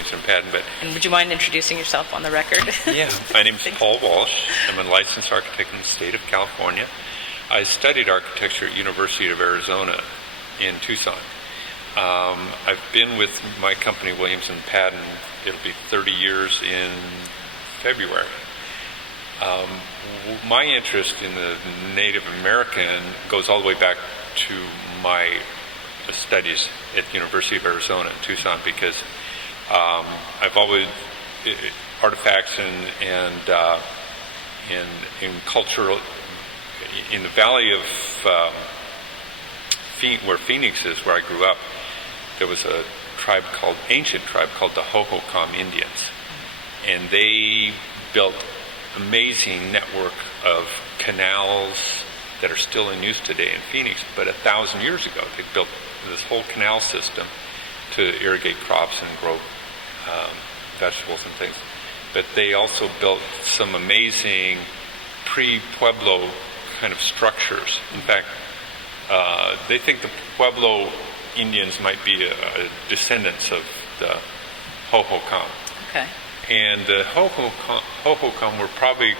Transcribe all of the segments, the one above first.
Williamson and Patton. But And would you mind introducing yourself on the record? yeah, my name is Paul Walsh. I'm a licensed architect in the state of California. I studied architecture at University of Arizona in Tucson. I've been with my company, Williamson and Patton. It'll be 30 years in February. My interest in the Native American goes all the way back to my studies at the University of Arizona in Tucson, because I've always artifacts and in cultural in the valley of where Phoenix is, where I grew up. There was a ancient tribe called the Hohokam Indians, and they built amazing network of canals that are still in use today in Phoenix. But 1,000 years ago, they built this whole canal system to irrigate crops and grow vegetables and things. But they also built some amazing pre-Pueblo kind of structures. In fact, they think the Pueblo Indians might be descendants of the Hohokam. Okay. And the Hohokam were probably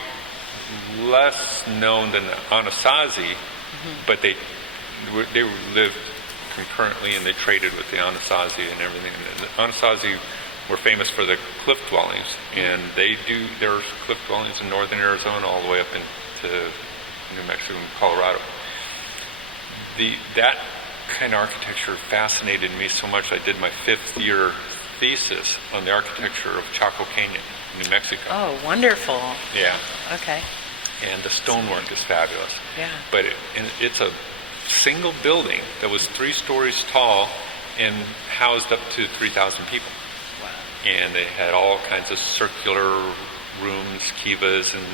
less known than the Anasazi, but they lived concurrently, and they traded with the Anasazi and everything. And the Anasazi were famous for their cliff dwellings, and there's cliff dwellings in northern Arizona all the way up into New Mexico and Colorado. That kind of architecture fascinated me so much. I did my 5th year thesis on the architecture of Chaco Canyon, New Mexico. Oh, wonderful. Yeah. Okay. And the stonework is fabulous. Yeah. But it's a single building that was 3 stories tall and housed up to 3,000 people. Wow. And they had all kinds of circular rooms, kivas, and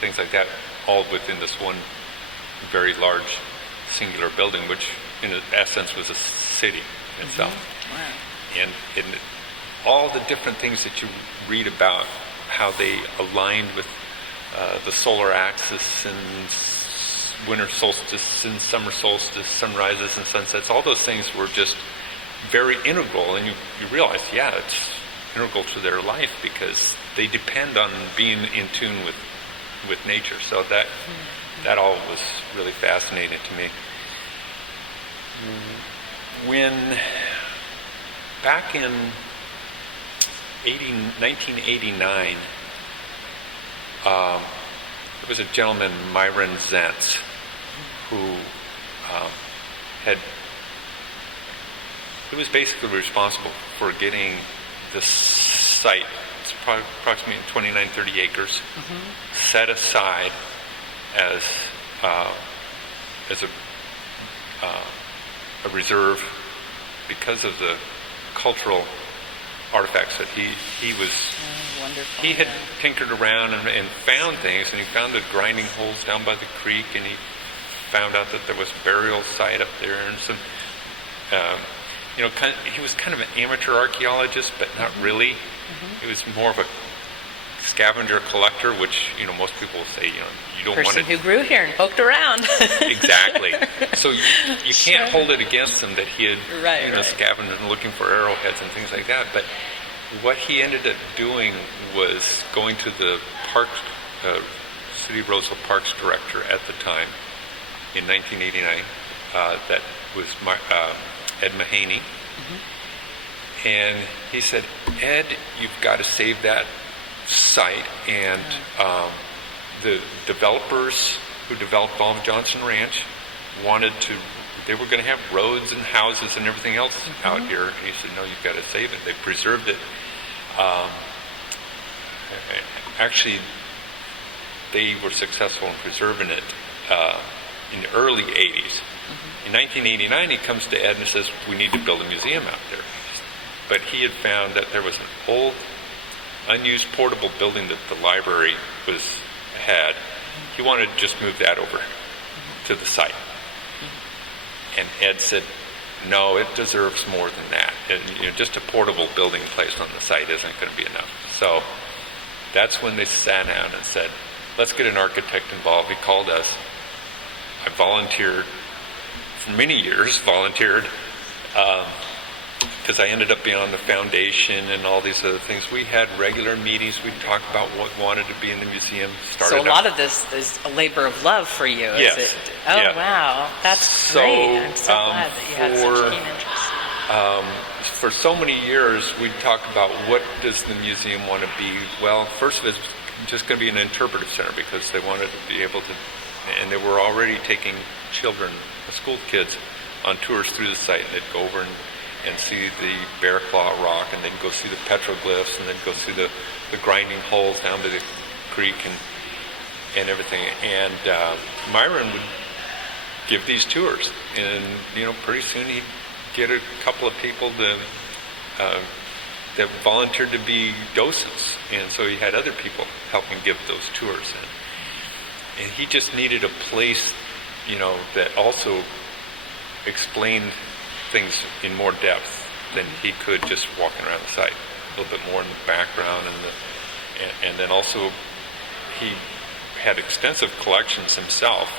things like that, all within this one very large singular building, which in essence was a city itself. Wow. And all the different things that you read about, how they aligned with the solar axis and winter solstice and summer solstice, sunrises and sunsets, all those things were just very integral. And you realize, yeah, it's integral to their life because they depend on being in tune with nature. So that all was really fascinating to me. When back in 1989, there was a gentleman, Myron Zentz, who he was basically responsible for getting this site, it's approximately 29-30 acres, set aside as a reserve because of the cultural artifacts that he was. Wonderful. He had tinkered around and found things, and he found the grinding holes down by the creek, and he found out that there was a burial site up there, and some. He was kind of an amateur archaeologist, but not really. He was more of a scavenger collector, which most people will say you don't want to. Person who grew here and poked around. Exactly. So you can't hold it against him that he had scavenged and looking for arrowheads and things like that. But what he ended up doing was going to the City of Roseville Parks director at the time in 1989. That was Ed Mahaney. And he said, Ed, you've got to save that site. And the developers who developed Olive Johnson Ranch they were going to have roads and houses and everything else out here. He said, no, you've got to save it. They preserved it. Actually, they were successful in preserving it in the early 80s. In 1989, he comes to Ed and says, we need to build a museum out there. But he had found that there was an old, unused portable building that the library had. He wanted to just move that over to the site. And Ed said, no, it deserves more than that. And, just a portable building placed on the site isn't going to be enough. So that's when they sat down and said, let's get an architect involved. He called us. I volunteered for many years, because I ended up being on the foundation and all these other things. We had regular meetings. We'd talk about what wanted to be in the museum. So a lot of this is a labor of love for you, yes. is it? Oh, yeah. Wow. That's great. I'm so glad that you had such keen interest. For so many years, we'd talk about what does the museum want to be. Well, first of all, it's just going to be an interpretive center because they wanted to be able to, and they were already taking children, school kids, on tours through the site, and they'd go over and see the Bear Claw Rock, and then go see the petroglyphs, and then go see the grinding holes down to the creek and everything. And Myron would give these tours, and pretty soon he'd get a couple of people that volunteered to be docents, and so he had other people helping give those tours. And he just needed a place, that also explained things in more depth than he could just walking around the site. A little bit more in the background, and then also he had extensive collections himself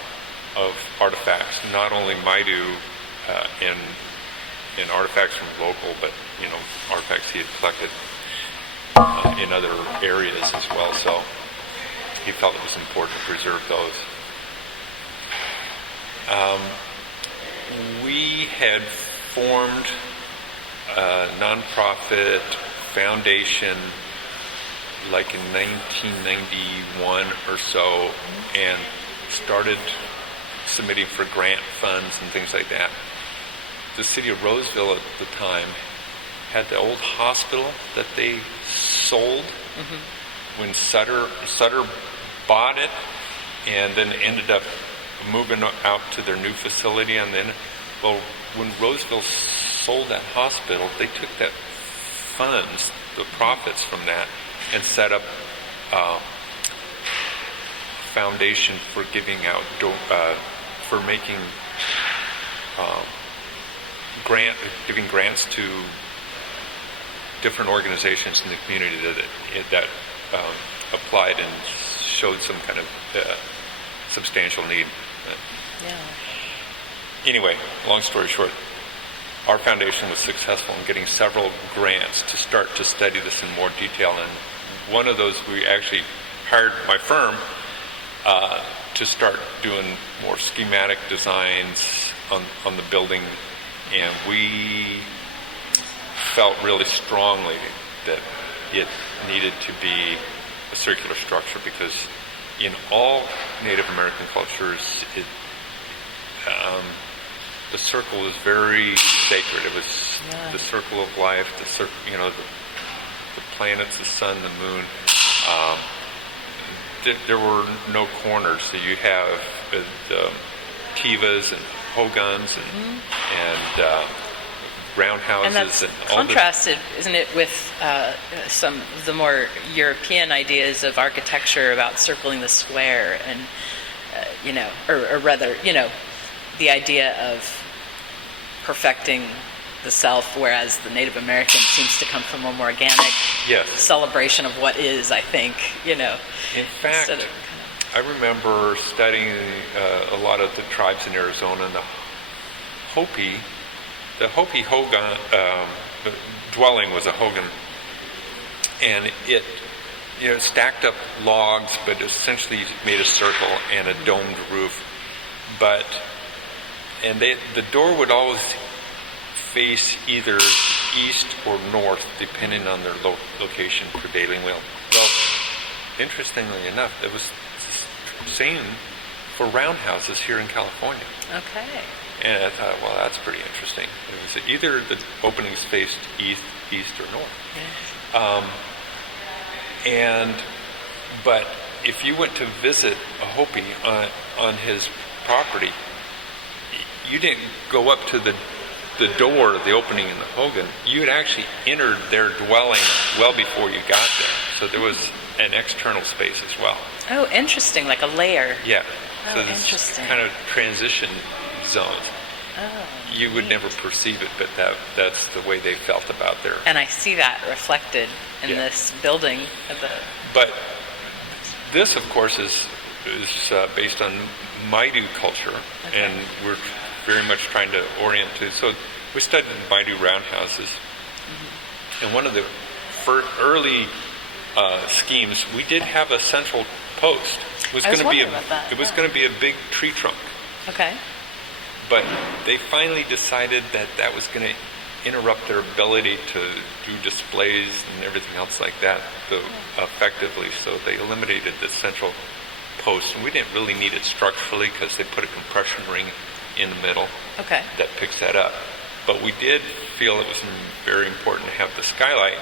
of artifacts, not only Maidu and artifacts from local, but artifacts he had collected in other areas as well. So he felt it was important to preserve those. We had formed a nonprofit foundation like in 1991 or so, and started submitting for grant funds and things like that. The city of Roseville at the time had the old hospital that they sold when Sutter bought it, and then ended up moving out to their new facility. And then, when Roseville sold that hospital, they took that funds, the profits from that, and set up a foundation for giving out, for making giving grants to different organizations in the community that applied and showed some kind of substantial need. Yeah. Anyway, long story short, our foundation was successful in getting several grants to start to study this in more detail, and one of those we actually hired my firm to start doing more schematic designs on the building, and we felt really strongly that it needed to be a circular structure, because in all Native American cultures, the circle was very sacred. It was the circle of life, the planets, the sun, the moon. There were no corners. So you have the kivas and hogans and roundhouses. And that's and all contrasted, isn't it, with some of the more European ideas of architecture about circling the square and, or rather, the idea of perfecting the self, whereas the Native American seems to come from a more organic celebration of what is, I think, In fact, I remember studying a lot of the tribes in Arizona, and the Hopi Hogan dwelling was a Hogan, and it stacked up logs, but essentially made a circle and a domed roof. The door would always face either east or north, depending on their location prevailing. Well, interestingly enough, it was the same for roundhouses here in California. Okay. And I thought, well, that's pretty interesting. It was either the openings faced east or north. Yes. But if you went to visit a Hopi on his property, you didn't go up to the door, the opening in the Hogan. You had actually entered their dwelling well before you got there. So there was an external space as well. Oh, interesting, like a layer. Yeah. Oh, so this interesting. kind of transition zones. Oh, you would never perceive it, but that's the way they felt about their... And I see that reflected in this building. But this, of course, is based on Maidu culture, and we're very much trying to orient to... So we studied the Maidu roundhouses, and one of the early schemes, we did have a central post. It was going to be going to be a big tree trunk. Okay. But they finally decided that was going to interrupt their ability to do displays and everything else like that effectively. So they eliminated the central post, and we didn't really need it structurally because they put a compression ring in the middle that picks that up. But we did feel it was very important to have the skylight,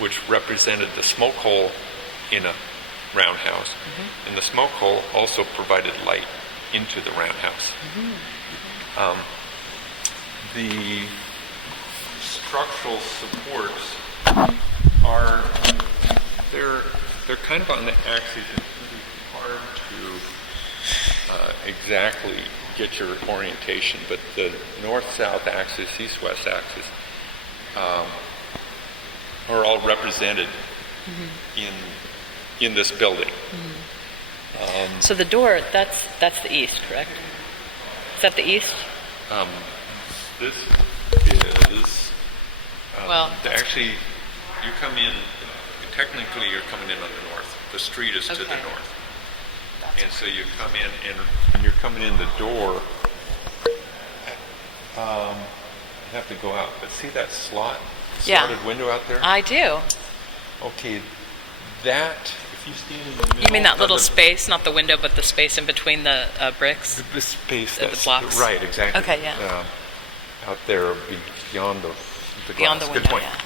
which represented the smoke hole in a roundhouse, and the smoke hole also provided light into the roundhouse. The structural supports are they're kind of on the axis. It's really hard to exactly get your orientation, but the north-south axis, east-west axis are all represented in this building. So the door, that's the east, correct? Is that the east? This is well, actually you come in. Technically, you're coming in on the north. The street is to the north, and so you come in, and you're coming in the door. You have to go out, but see that slotted window out there? I do. Okay, that. If you stand in the middle, you mean that little space, not the window, but the space in between the bricks? The space, the blocks. Right, exactly. Okay, yeah. Out there beyond the beyond glass. the window. Good point. Yeah.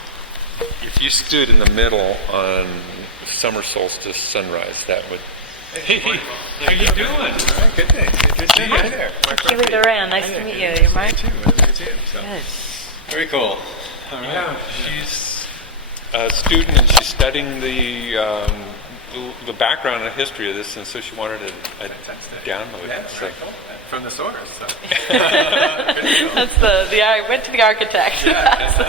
If you stood in the middle on summer solstice sunrise, that would. Hey, how you doing? Right, good day. Good to see you. Hi there. Keely Dorran, nice to meet you. You're Mark? Me too. Nice to meet you. So. Good. Very cool. All right. Yeah, she's a student and she's studying the background and history of this, and so she wanted to download it. So. Cool. From the source. So. That's I went to the architect. Yeah, so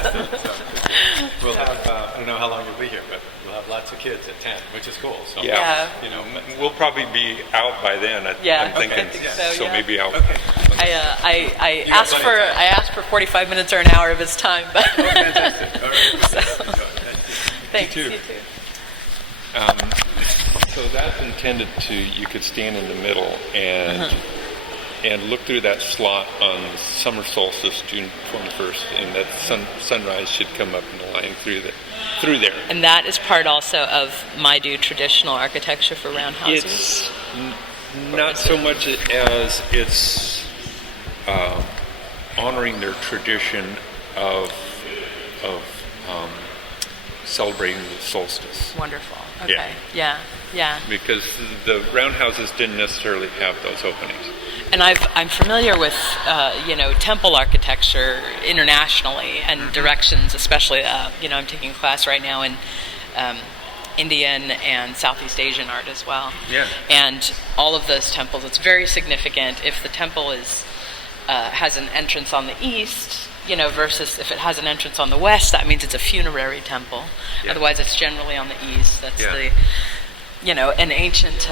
we'll have, I don't know how long you'll be here, but we'll have lots of kids at 10, which is cool. So, we'll probably be out by then. I'm thinking. So maybe I'll. Okay. I asked for 45 minutes or an hour of his time, but. Oh, fantastic. All right. Thanks. You too. So that's intended you could stand in the middle and look through that slot on summer solstice, June 21st, and that sunrise should come up in a line through there. And that is part also of Maidu traditional architecture for roundhouses? It's not so much as it's honoring their tradition of celebrating the solstice. Wonderful. Okay. Yeah. Because the roundhouses didn't necessarily have those openings. And I'm familiar with temple architecture internationally and directions, especially I'm taking a class right now in Indian and Southeast Asian art as well. Yeah. And all of those temples, it's very significant if the temple has an entrance on the east, versus if it has an entrance on the west, that means it's a funerary temple. Yeah. Otherwise, it's generally on the east. That's an ancient,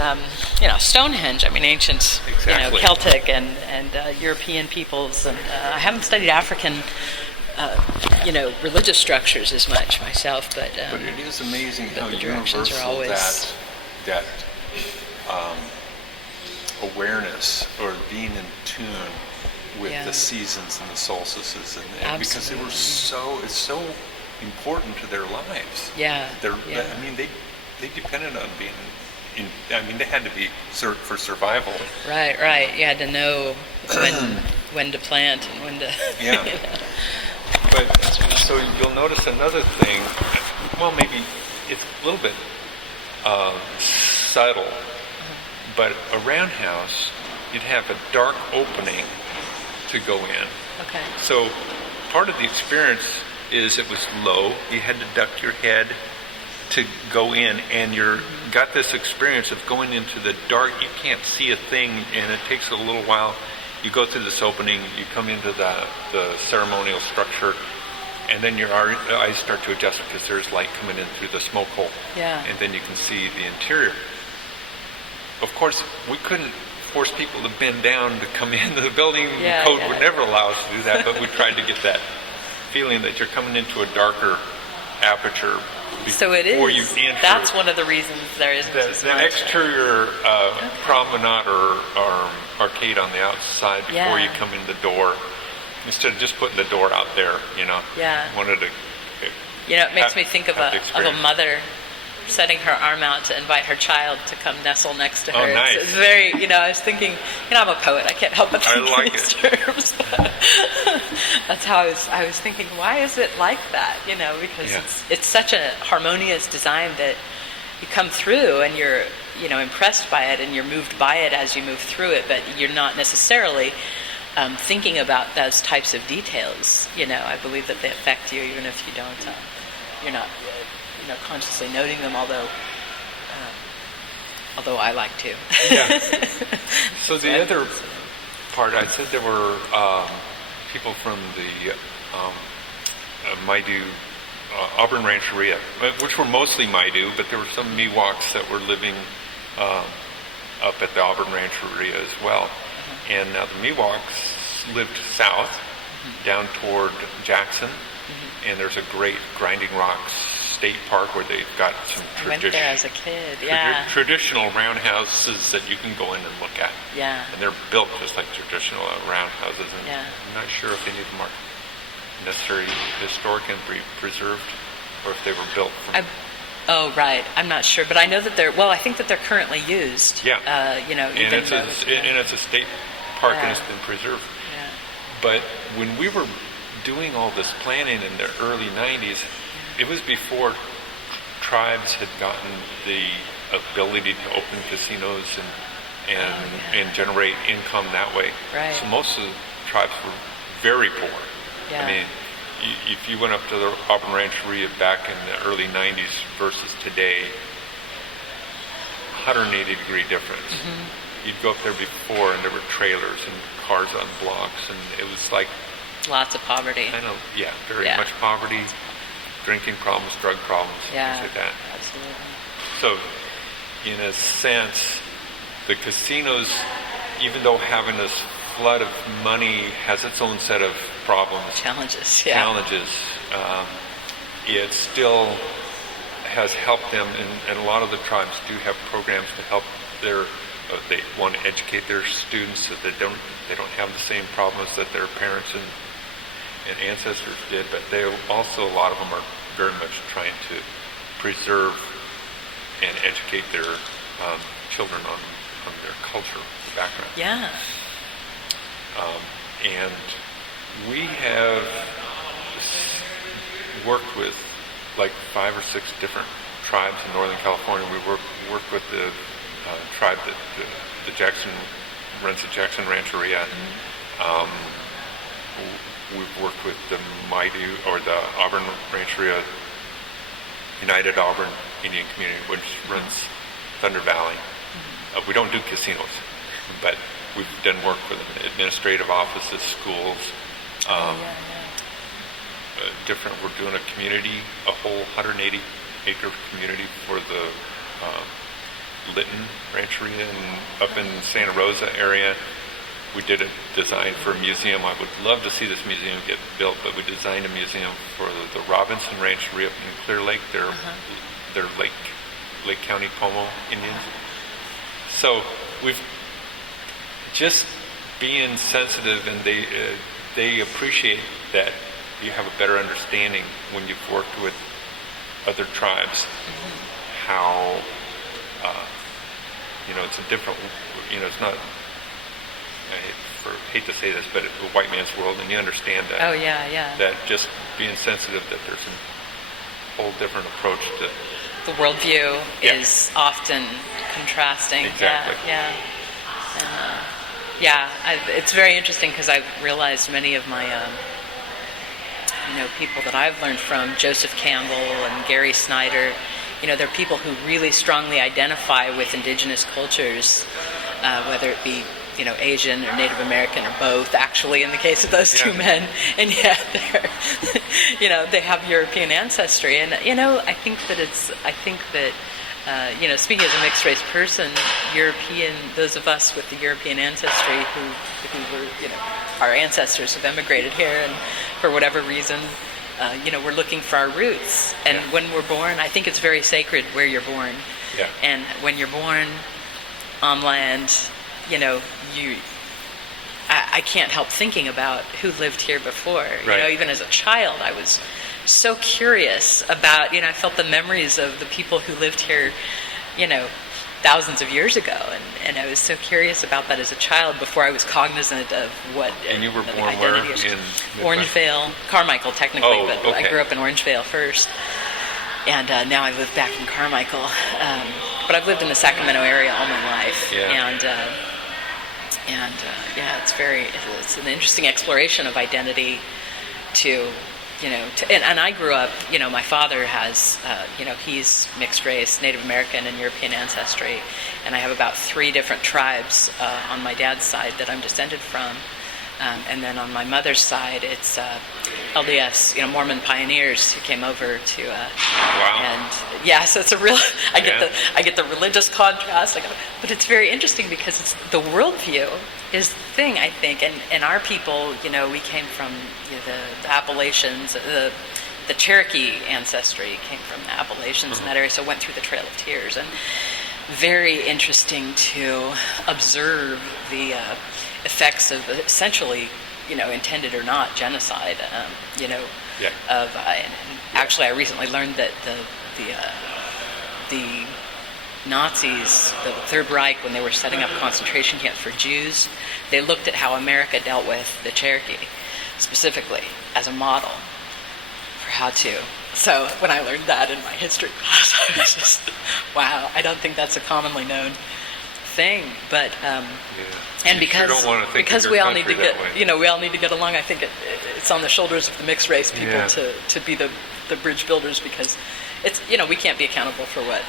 Stonehenge. I mean, ancient, exactly. Celtic and European peoples. And I haven't studied African, religious structures as much myself, but it is amazing how the directions universal are always that awareness or being in tune with the seasons and the solstices, and because it's so important to their lives. Yeah. I mean, they depended on being they had to be for survival. Right. You had to know when to plant and when to. Yeah. But so you'll notice another thing. Well, maybe it's a little bit subtle, but a roundhouse, you'd have a dark opening to go in. Okay. So part of the experience is it was low. You had to duck your head to go in, and you're got this experience of going into the dark. You can't see a thing, and it takes a little while. You go through this opening, you come into the ceremonial structure, and then your eyes start to adjust because there's light coming in through the smoke hole. Yeah. And then you can see the interior. Of course, we couldn't force people to bend down to come into the building. Yeah, The code yeah. would never allow us to do that, but we tried to get that feeling that you're coming into a darker aperture So it before you is. enter. That's one of the reasons there isn't as That much. exterior promenade or arcade on the outside before Yeah. you come in the door, instead of just putting the door out there, Yeah. wanted to. It makes me think of have the a experience. mother setting her arm out to invite her child to come nestle next to her. Oh, nice. It's very, I was thinking, I'm a poet. I can't help but I think like in these terms. That's how I was thinking, why is it like that? Because Yeah. it's such a harmonious design that you come through and you're, impressed by it and you're moved by it as you move through it, but you're not necessarily thinking about those types of details. I believe that they affect you even if you don't, you're not, consciously noting them, although I like to. Yeah. So the other part, I said there were people from the Maidu, Auburn Rancheria, which were mostly Maidu, but there were some Miwoks that were living up at the Auburn Rancheria as well. And now the Miwoks lived south, down toward Jackson, and there's a great Grinding Rocks State Park where they've got some I went there as a kid, traditional roundhouses that you can go in and look at. Yeah. And they're built just like traditional roundhouses. And Yeah. I'm not sure if any of them are necessarily historic and preserved, or if they were built from. Oh, right. I'm not sure, but I know that I think that they're currently used. Yeah. Even and it's though, a state park, Yeah. and it's been preserved. Yeah. But when we were doing all this planning in the early 90s, it was before tribes had gotten the ability to open casinos and generate income that way. Right. So most of the tribes were very poor. Yeah. I mean, if you went up to the Auburn Rancheria back in the early 90s versus today, 180-degree difference. You'd go up there before, and there were trailers and cars on blocks, and it was like lots of poverty. very much poverty, drinking problems, drug problems, Yeah. things like that. Absolutely. So, in a sense, the casinos, even though having this flood of money has its own set of problems, Challenges. it still has helped them, and a lot of the tribes do have programs to help they want to educate their students so that they don't have the same problems that their parents and ancestors did, but they also, a lot of them are very much trying to preserve and educate their children on their culture background. Yeah. And we have worked with like 5 or 6 different tribes in Northern California. We worked with the tribe that the Jackson runs the Jackson Rancheria. We've worked with the Maidu or the Auburn Rancheria, United Auburn Indian Community, which runs Thunder Valley. We don't do casinos, but we've done work with administrative offices, schools, different. We're doing a whole 180-acre community for the Lytton Rancheria up in Santa Rosa area. We did a design for a museum. I would love to see this museum get built, but we designed a museum for the Robinson Rancheria up in Clear Lake. They're Lake County Pomo Indians. So we've just being sensitive, and they appreciate that you have a better understanding when you've worked with other tribes, how it's a different, it's not, I hate to say this, but it's a white man's world, and you understand that. Oh, yeah. That just being sensitive that there's a whole different approach to The worldview is often contrasting. Exactly. Yeah. And, it's very interesting because I've realized many of my, people that I've learned from, Joseph Campbell and Gary Snyder, they're people who really strongly identify with indigenous cultures, whether it be, Asian or Native American or both, actually, in the case of those two men. And yet they're, they have European ancestry. And, I think that speaking as a mixed race person, those of us with the European ancestry who were, our ancestors have emigrated here, and for whatever reason, we're looking for our roots. And when we're born, I think it's very sacred where you're born. Yeah. And when you're born on land, I can't help thinking about who lived here before. Right. Even as a child, I was so curious about, I felt the memories of the people who lived here, thousands of years ago. And I was so curious about that as a child before I was cognizant of what And you were the born where? identity is. In Orangevale, Carmichael technically, Oh, but okay. I grew up in Orangevale first. And now I live back in Carmichael. But I've lived in the Sacramento area all my life. Yeah. And it's an interesting exploration of identity and I grew up, my father has, he's mixed race, Native American and European ancestry, and I have about 3 different tribes on my dad's side that I'm descended from. And then on my mother's side, it's LDS, Mormon pioneers who came over to. Wow. And so it's a real. I get the religious contrast, but it's very interesting because it's the worldview is the thing, I think, and our people, we came from the Appalachians, the Cherokee ancestry came from the Appalachians in that area, so went through the Trail of Tears, and very interesting to observe the effects of essentially, intended or not, genocide. And actually, I recently learned that the Nazis, the Third Reich, when they were setting up concentration camps for Jews, they looked at how America dealt with the Cherokee, specifically as a model for how to. So when I learned that in my history class, I was just, wow, I don't think that's a commonly known thing, but and because we all need to get we all need to get along. I think it's on the shoulders of the mixed race people to be the bridge builders, because it's we can't be accountable for what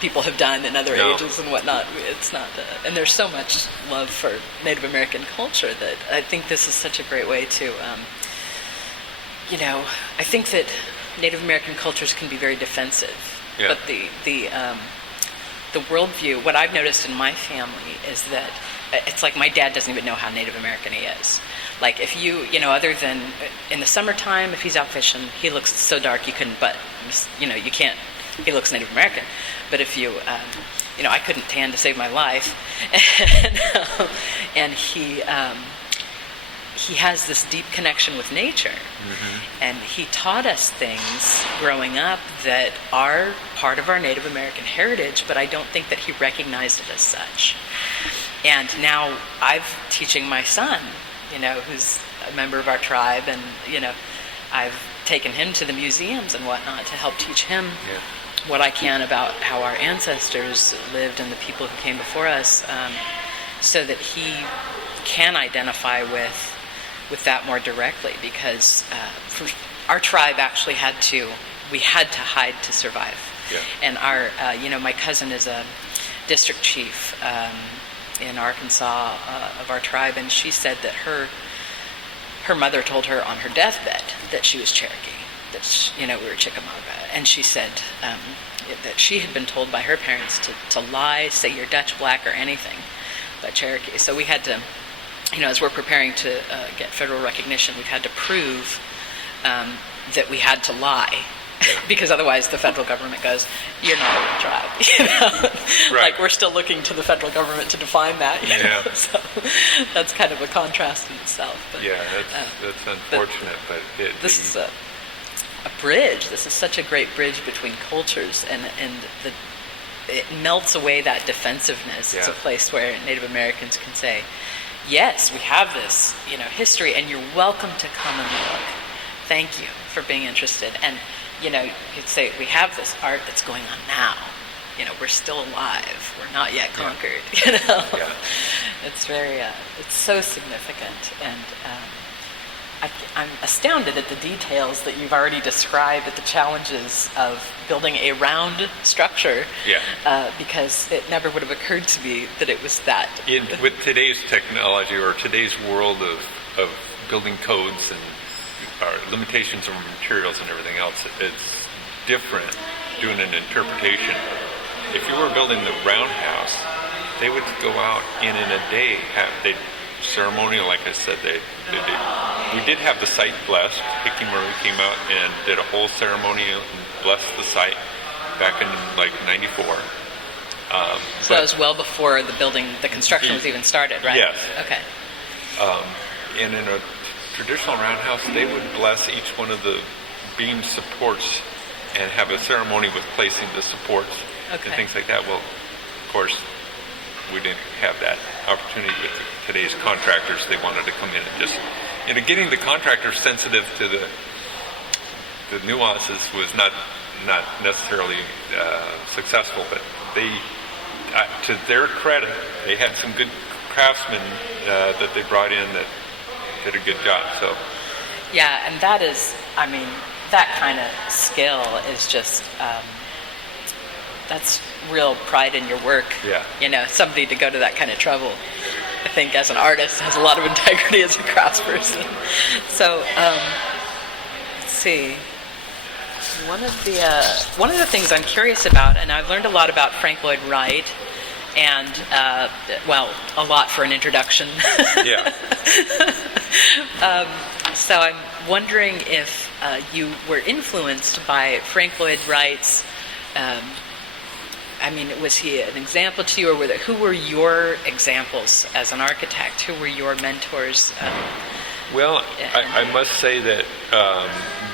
people have done in other ages and whatnot. It's not, and there's so much love for Native American culture that I think this is such a great way to, I think that Native American cultures can be very defensive, but the worldview, what I've noticed in my family is that it's like my dad doesn't even know how Native American he is. Like if you other than in the summertime, if he's out fishing, he looks so dark you couldn't, but you can't, he looks Native American. But if you, I couldn't tan to save my life. And he has this deep connection with nature. Mm-hmm. And he taught us things growing up that are part of our Native American heritage, but I don't think that he recognized it as such. And now I'm teaching my son, who's a member of our tribe, and, I've taken him to the museums and whatnot to help teach him what I can about how our ancestors lived and the people who came before us, so that he can identify with that more directly, because our tribe actually had to hide to survive. Yeah. And our, my cousin is a district chief in Arkansas of our tribe, and she said that her mother told her on her deathbed that she was Cherokee, that we were Chickamauga, and she said that she had been told by her parents to lie, say you're Dutch, black, or anything but Cherokee. So we had to, as we're preparing to get federal recognition, we've had to prove that we had to lie. Because otherwise the federal government goes, you're not a tribe. Right. Like we're still looking to the federal government to define that. So that's kind of a contrast in itself. But, that's unfortunate. But this is a bridge. This is such a great bridge between cultures, and it melts away that defensiveness. Yeah. It's a place where Native Americans can say, yes, we have this, history, and you're welcome to come and look. Thank you for being interested. And you'd say, we have this art that's going on now. We're still alive. We're not yet conquered. Yeah. It's very, it's so significant. And I'm astounded at the details that you've already described, at the challenges of building a round structure. Yeah. Because it never would have occurred to me that it was that. With today's technology or today's world of building codes and our limitations of materials and everything else, it's different doing an interpretation if you were building the roundhouse, they would go out and in a day they ceremonial, like I said, we did have the site blessed. Hickey Murray came out and did a whole ceremony and blessed the site back in like '94. So that was well before the construction was even started, right? Yes. Okay. And in a traditional roundhouse, they would bless each one of the beam supports and have a ceremony with placing the supports and things like that. Well, of course, we didn't have that opportunity with today's contractors. They wanted to come in and just, getting the contractors sensitive to the nuances was not necessarily successful, but they, to their credit, they had some good craftsmen that they brought in that did a good job. So yeah, and that is, that kind of skill is just that's real pride in your work. Yeah. Somebody to go to that kind of trouble, I think, as an artist, has a lot of integrity as a craftsperson. So let's see. One of the things I'm curious about, and I've learned a lot about Frank Lloyd Wright, and a lot for an introduction. Yeah. So I'm wondering if you were influenced by Frank Lloyd Wright's. Was he an example to you, or who were your examples as an architect? Who were your mentors? Well, I must say that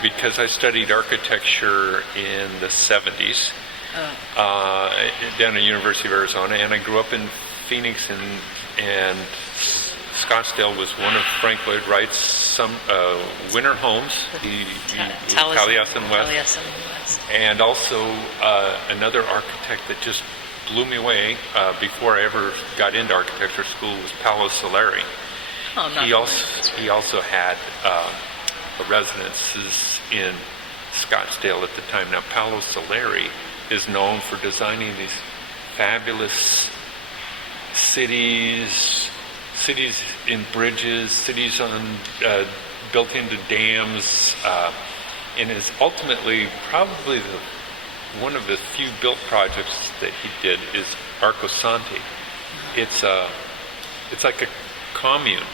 because I studied architecture in the 70s down at University of Arizona, and I grew up in Phoenix, and Scottsdale was one of Frank Lloyd Wright's winter homes. Taliesin West. And also another architect that just blew me away before I ever got into architecture school was Paolo Soleri. He also had residences in Scottsdale at the time. Now, Paolo Soleri is known for designing these fabulous cities in bridges, cities built into dams, and is ultimately probably one of the few built projects that he did is Arco Santi. It's like a commune.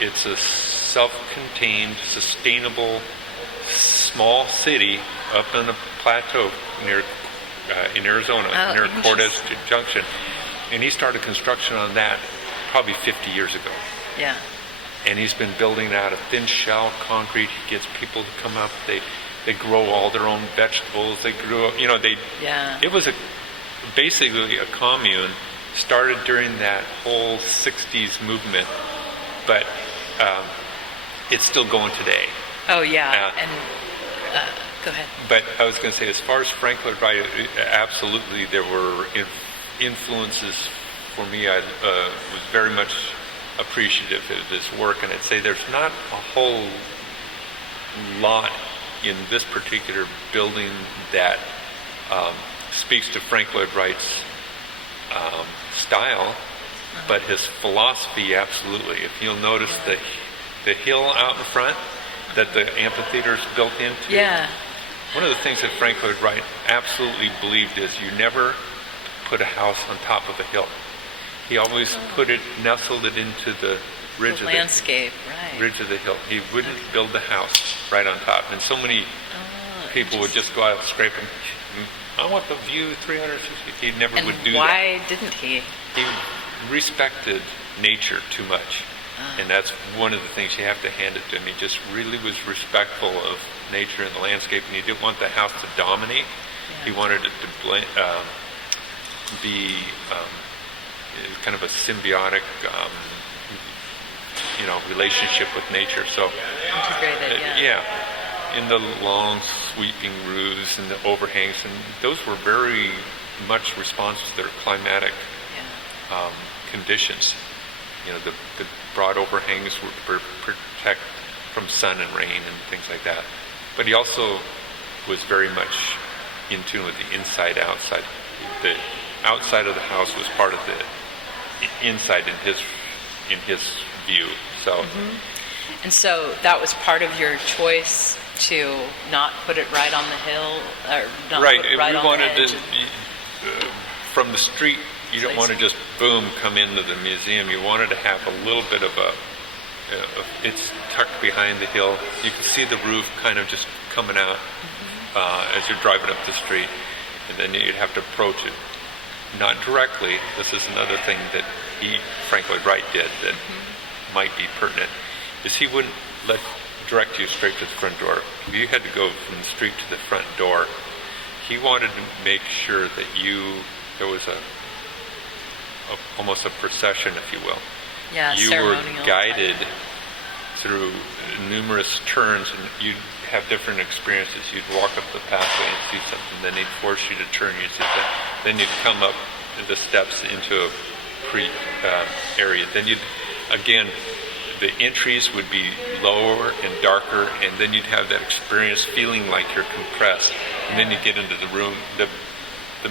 It's a self-contained, sustainable, small city up on a plateau near in Arizona, near Cortez Junction, and he started construction on that probably 50 years ago. Yeah. And he's been building out of thin shell concrete. He gets people to come up. They grow all their own vegetables. They grew up, It was basically a commune started during that whole 60s movement, but it's still going today. Oh, yeah. Go ahead. But I was going to say, as far as Frank Lloyd Wright, absolutely there were influences for me. I was very much appreciative of his work, and I'd say there's not a whole lot in this particular building that speaks to Frank Lloyd Wright's style, but his philosophy, absolutely. If you'll notice the hill out in front that the amphitheater is built into, one of the things that Frank Lloyd Wright absolutely believed is you never put a house on top of a hill. He always nestled it into the ridge of landscape, ridge of the hill. He wouldn't build the house right on top. And so many people would just go out and scrape and I want the view 360. He never would do that. Why didn't he? He respected nature too much. And that's one of the things you have to hand it to him. He just really was respectful of nature and the landscape, and he didn't want the house to dominate. Yeah. He wanted it to be kind of a symbiotic, relationship with nature. So, integrated, in the long sweeping roofs and the overhangs, and those were very much responsive to their climatic conditions. The broad overhangs were to protect from sun and rain and things like that. But he also was very much in tune with the inside-outside. The outside of the house was part of the inside in his view. So, and so that was part of your choice to not put it right on the hill, or not put it right on the edge. from the street, you don't want to just boom come into the museum. You wanted to have a little bit of it's tucked behind the hill. You can see the roof kind of just coming out as you're driving up the street, and then you'd have to approach it. Not directly. This is another thing that Frank Lloyd Wright did that might be pertinent, is he wouldn't direct you straight to the front door. If you had to go from the street to the front door, he wanted to make sure that there was almost a procession, if you will. Yeah, you were guided through numerous turns, and you'd have different experiences. You'd walk up the pathway and see something, then he'd force you to turn, you'd see that. Then you'd come up the steps into a area. Then the entries would be lower and darker, and then you'd have that experience feeling like you're compressed. And then you get into the room, the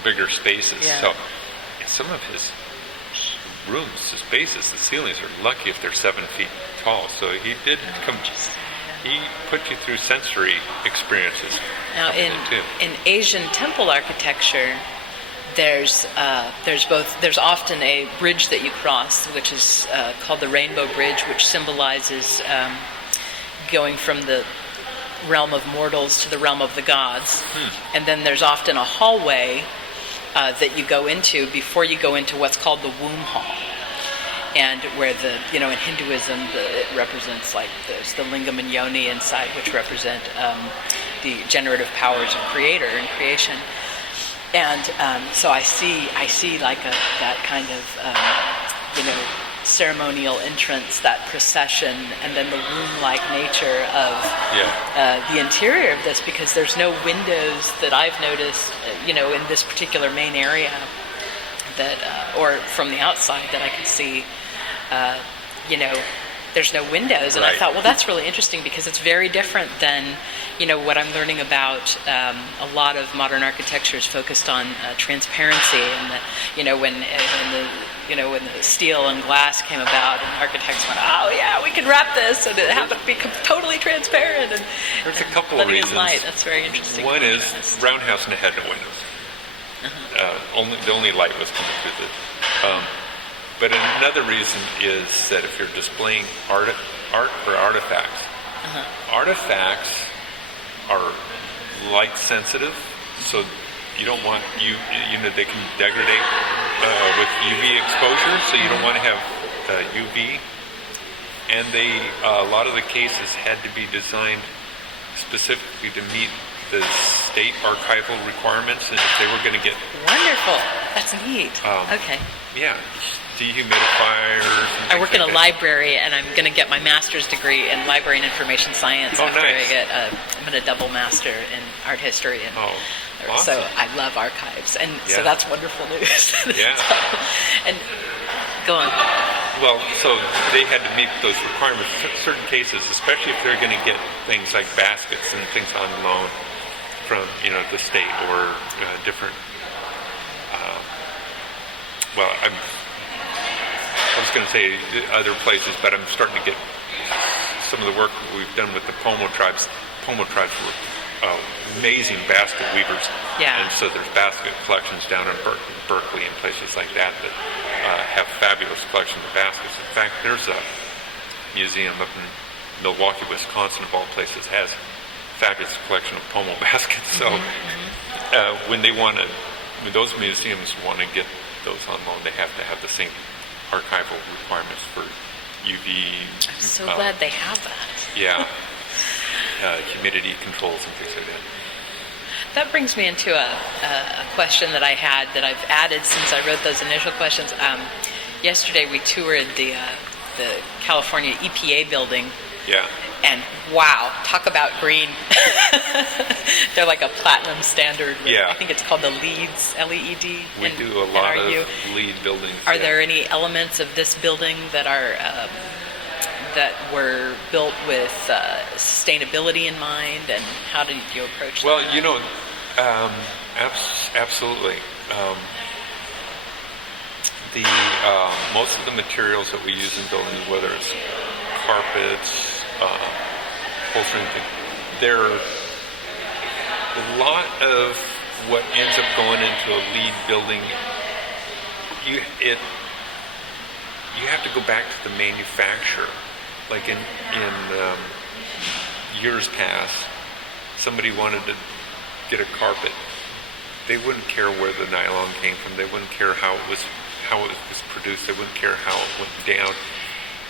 bigger spaces. Yeah. So some of his rooms, the spaces, the ceilings are lucky if they're 7 feet tall. So he did he put you through sensory experiences. Now in Asian temple architecture, there's often a bridge that you cross, which is called the Rainbow Bridge, which symbolizes going from the realm of mortals to the realm of the gods. And then there's often a hallway that you go into before you go into what's called the womb hall. And where in Hinduism, it represents, like, there's the lingam and yoni inside, which represent the generative powers of creator and creation. And so I see like that kind of, ceremonial entrance, that procession, and then the room-like nature of the interior of this, because there's no windows that I've noticed, in this particular main area that, or from the outside that I can see, there's no windows. And I thought, well, that's really interesting, because it's very different than, what I'm learning about. A lot of modern architecture is focused on transparency, and when the steel and glass came about, and architects went, oh yeah, we can wrap this, and it had to be totally transparent. And there's a couple of reasons. Light. That's very interesting. One is roundhouse and it had no windows. The only light was coming through the. But another reason is that if you're displaying art or artifacts, artifacts are light sensitive, so you don't want they can degrade with UV exposure, so you don't want to have UV. And a lot of the cases had to be designed specifically to meet the state archival requirements, and if they were going to get wonderful, that's neat. Okay. Yeah, dehumidifiers. I work in a library, and I'm going to get my master's degree in library and information science after nice. I'm going to double master in art history. And awesome. So I love archives, and so that's wonderful news. Yeah. And go on. Well, so they had to meet those requirements. Certain cases, especially if they're going to get things like baskets and things on loan from the state or different. I was going to say other places, but I'm starting to get some of the work we've done with the Pomo tribes. Pomo tribes were amazing basket weavers. Yeah. And so there's basket collections down in Berkeley and places like that have fabulous collections of baskets. In fact, there's a museum up in Milwaukee, Wisconsin, of all places, has a fabulous collection of Pomo baskets. So when those museums want to get those on loan, they have to have the same archival requirements for UV. I'm so glad they have that. Yeah. Humidity controls and things like that. That brings me into a question that I had that I've added since I wrote those initial questions. Yesterday we toured the California EPA building. Yeah. And wow, talk about green. They're like a platinum standard. I think it's called the LEEDs, L-E-E-D. We do a lot of LEED buildings. Are there any elements of this building that are that were built with sustainability in mind, and how did you approach that? Well, absolutely. Most of the materials that we use in buildings, whether it's carpets, upholstery, there are a lot of what ends up going into a LEED building you have to go back to the manufacturer. Like in years past, somebody wanted to get a carpet. They wouldn't care where the nylon came from. They wouldn't care how it was produced. They wouldn't care how it went down.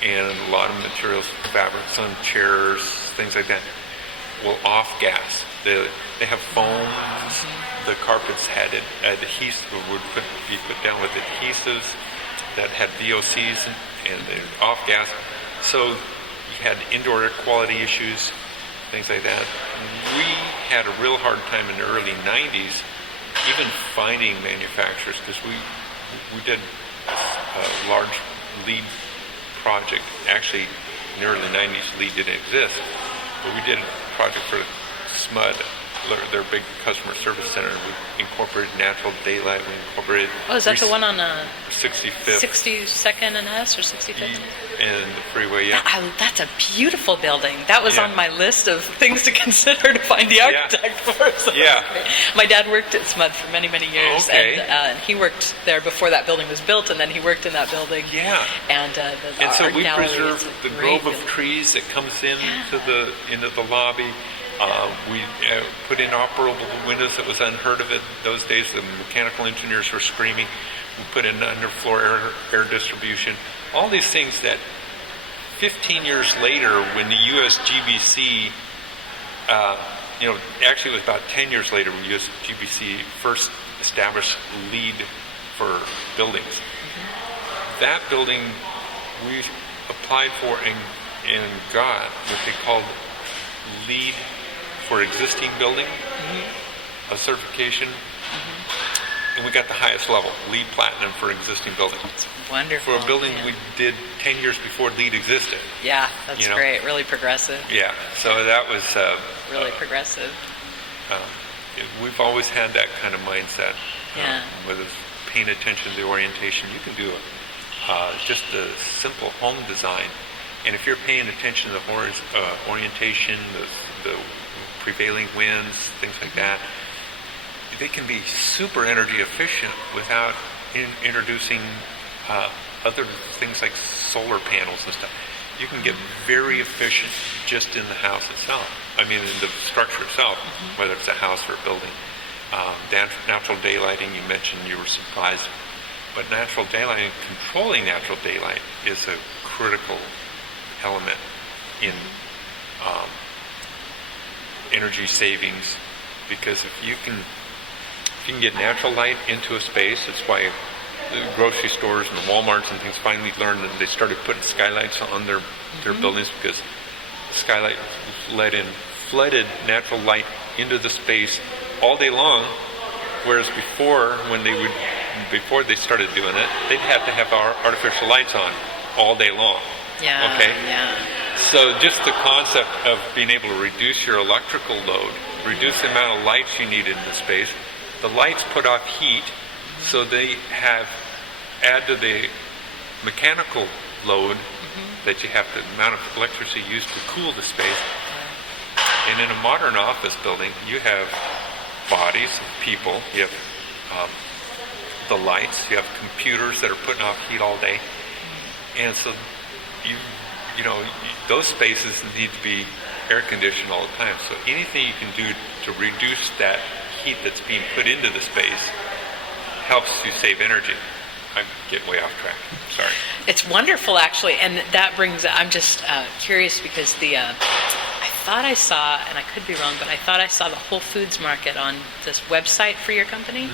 And a lot of materials, fabrics on chairs, things like that, will off-gas. They have foams. The carpets had adhesive, would be put down with adhesives that had VOCs and they off-gas. So you had indoor air quality issues, things like that. We had a real hard time in the early 90s even finding manufacturers, because we did a large LEED project. Actually, in the early 90s, LEED didn't exist, but we did a project for SMUD, their big customer service center. We incorporated natural daylight. We incorporated... Oh, is that the one on 65th? 62nd and S or 65th? And the freeway, yeah. That's a beautiful building. That was on my list of things to consider to find the architect for. So my dad worked at SMUD for many, many years. Okay. And he worked there before that building was built, and then he worked in that building. Yeah. And so art we gallery, preserved the grove of trees that comes into the lobby. We put in operable windows that was unheard of in those days. The mechanical engineers were screaming. We put in underfloor air distribution. All these things that 15 years later, when the USGBC, actually it was about 10 years later when USGBC first established LEED for buildings. Mm-hmm. That building we applied for and got what they called LEED for existing building, a certification, and we got the highest level, LEED Platinum for existing building. It's wonderful. For a building we did 10 years before LEED existed. Yeah, that's great. Really progressive. Yeah, so that was... really progressive. We've always had that kind of mindset. Whether it's paying attention to the orientation, you can do just a simple home design. And if you're paying attention to the orientation, the prevailing winds, things like that, they can be super energy efficient without introducing other things like solar panels and stuff. You can get very efficient just in the house itself. I mean, in the structure itself, whether it's a house or a building. Natural daylighting, you mentioned you were surprised, but natural daylighting, controlling natural daylight is a critical element in energy savings, because if you can get natural light into a space, it's why the grocery stores and the Walmarts and things finally learned that they started putting skylights on their buildings, because the skylight let in flooded natural light into the space all day long, whereas before they started doing it, they'd have to have artificial lights on all day long. Yeah. Okay? Yeah. So just the concept of being able to reduce your electrical load, reduce the amount of lights you need in the space. The lights put off heat, so they add to the mechanical load that you have, the amount of electricity used to cool the space. And in a modern office building, you have bodies of people, you have the lights, you have computers that are putting off heat all day. And so those spaces need to be air conditioned all the time. So anything you can do to reduce that heat that's being put into the space helps you save energy. I'm getting way off track. Sorry. It's wonderful, actually, and that brings... I'm just curious because I thought I saw, and I could be wrong, but I thought I saw the Whole Foods Market on this website for your company.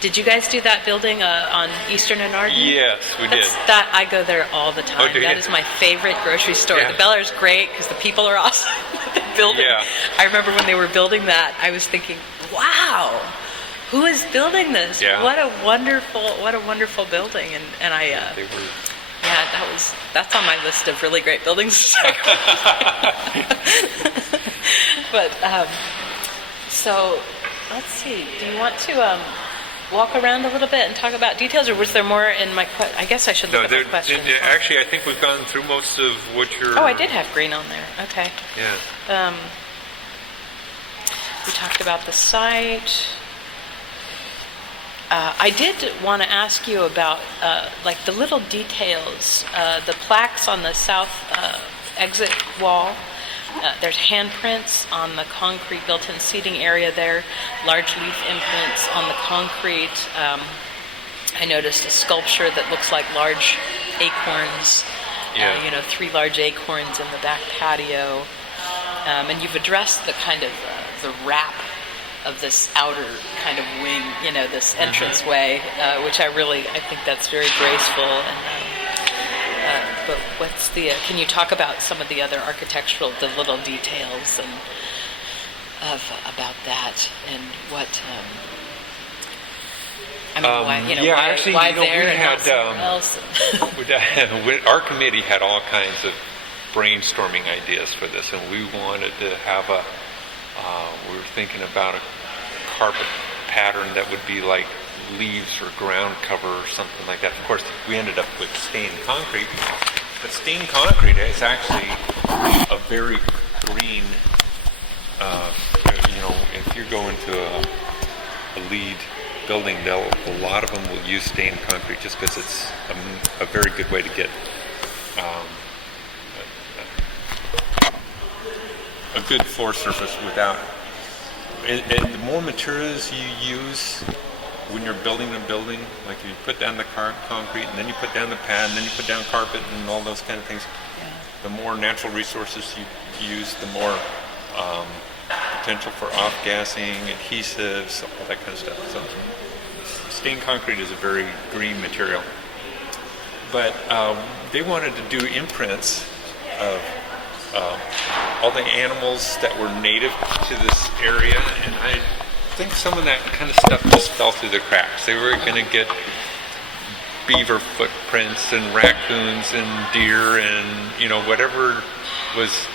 Did you guys do that building on Eastern and Arden? Yes, we did. I go there all the time. That is my favorite grocery store. Yeah. The Bel Air's great because the people are awesome. The building. Yeah. I remember when they were building that, I was thinking, wow, who is building this? Yeah. What a wonderful building. And I... They were... Yeah, that's on my list of really great buildings. But so let's see. Do you want to walk around a little bit and talk about details, or was there more in my? I guess I should look at my questions. Actually, I think we've gone through most of what you're. Oh, I did have green on there. Okay. Yeah. We talked about the site. I did want to ask you about like the little details, the plaques on the south exit wall. There's handprints on the concrete built-in seating area there, large leaf imprints on the concrete. I noticed a sculpture that looks like large acorns, 3 large acorns in the back patio. And you've addressed the kind of the wrap of this outer kind of wing, this entranceway, which I think that's very graceful. And but can you talk about some of the other architectural, the little details and about that and what? Why there and not somewhere else? Our committee had all kinds of brainstorming ideas for this, and we wanted to have we were thinking about a carpet pattern that would be like leaves or ground cover or something like that. Of course, we ended up with stained concrete, but stained concrete is actually a very green, if you go into a lead building, a lot of them will use stained concrete just because it's a very good way to get a good floor surface without. And the more materials you use when you're building a building, like if you put down the concrete and then you put down the pad and then you put down carpet and all those kind of things, the more natural resources you use, the more potential for off-gassing, adhesives, all that kind of stuff. So stained concrete is a very green material. But they wanted to do imprints of all the animals that were native to this area, and I think some of that kind of stuff just fell through the cracks. They were going to get beaver footprints and raccoons and deer and whatever was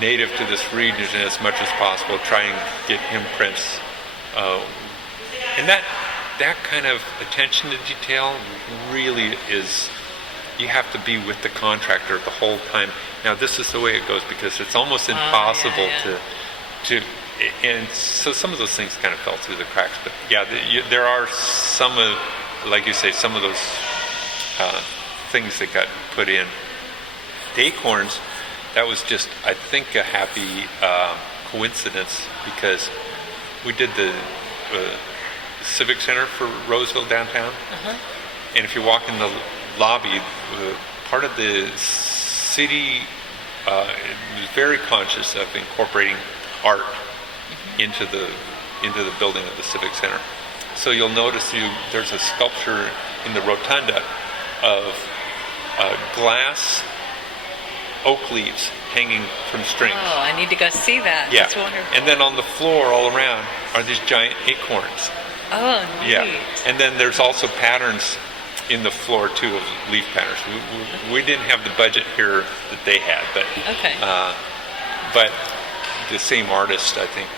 native to this region as much as possible, try and get imprints. And that kind of attention to detail really is, you have to be with the contractor the whole time. Now this is the way it goes because it's almost impossible to and so some of those things kind of fell through the cracks. But there are some of, like you say, some of those things that got put in. The acorns, that was just, I think, a happy coincidence because we did the Civic Center for Roseville downtown. And if you walk in the lobby, part of the city was very conscious of incorporating art into the building of the Civic Center. So you'll notice there's a sculpture in the rotunda of glass oak leaves hanging from strings. Oh, I need to go see that. Yeah. That's wonderful. And then on the floor all around are these giant acorns. Oh, neat. Yeah. And then there's also patterns in the floor too of leaf patterns. We didn't have the budget here that they had, but but the same artist, I think,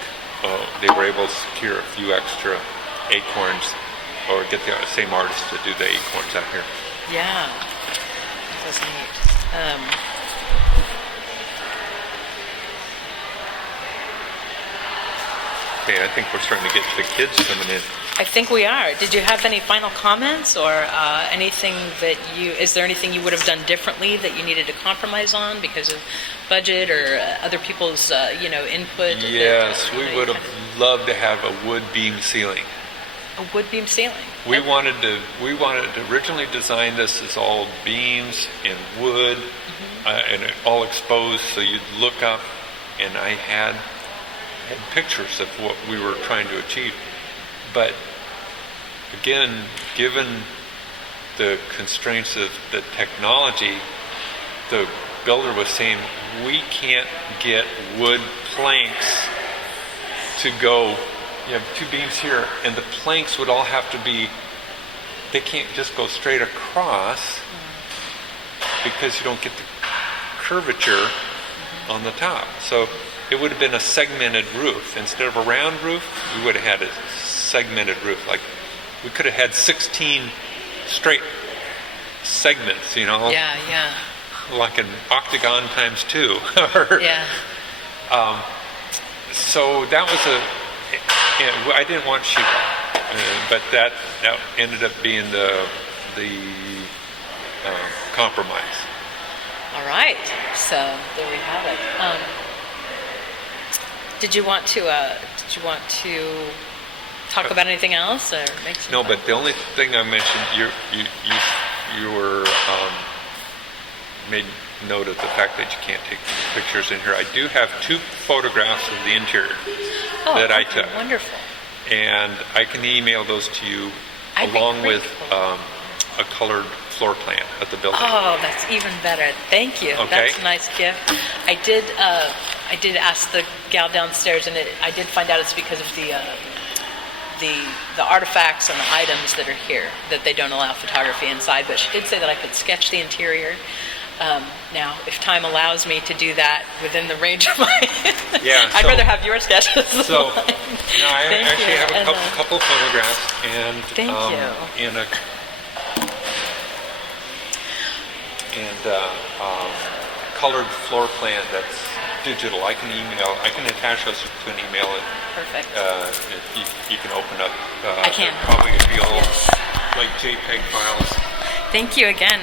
they were able to secure a few extra acorns, or get the same artist to do the acorns out here. Yeah, that was neat. Okay, I think we're starting to get the kids coming in. I think we are. Did you have any final comments or anything is there anything you would have done differently that you needed to compromise on because of budget or other people's, input? Yes, we would have loved to have a wood beam ceiling. A wood beam ceiling? We wanted to originally design this as all beams in wood and all exposed, so you'd look up, and I had pictures of what we were trying to achieve. But again, given the constraints of the technology, the builder was saying we can't get wood planks to go. You have two beams here, and the planks would all have to be, they can't just go straight across because you don't get the curvature on the top. So it would have been a segmented roof. Instead of a round roof, we would have had a segmented roof. Like we could have had 16 straight segments, Yeah. like an octagon times 2. Yeah. So that was I didn't want you But that ended up being the compromise. All right. So there we have it. Did you want to talk about anything else or make some? No, but the only thing I mentioned, you were made note of the fact that you can't take pictures in here. I do have 2 photographs of the interior that I took. Wonderful. And I can email those to you along with a colored floor plan of the building. Oh, that's even better. Thank you. Okay. That's a nice gift. I did ask the gal downstairs, and I did find out it's because of the artifacts and the items that are here, that they don't allow photography inside. But she did say that I could sketch the interior. Now, if time allows me to do that within the range of my... I'd rather have your sketches. So, no, I actually have a couple photographs, and in a colored floor plan that's digital. I can attach those to an email. And, perfect. You can open up. I can. Probably be all like JPEG files. Thank you again.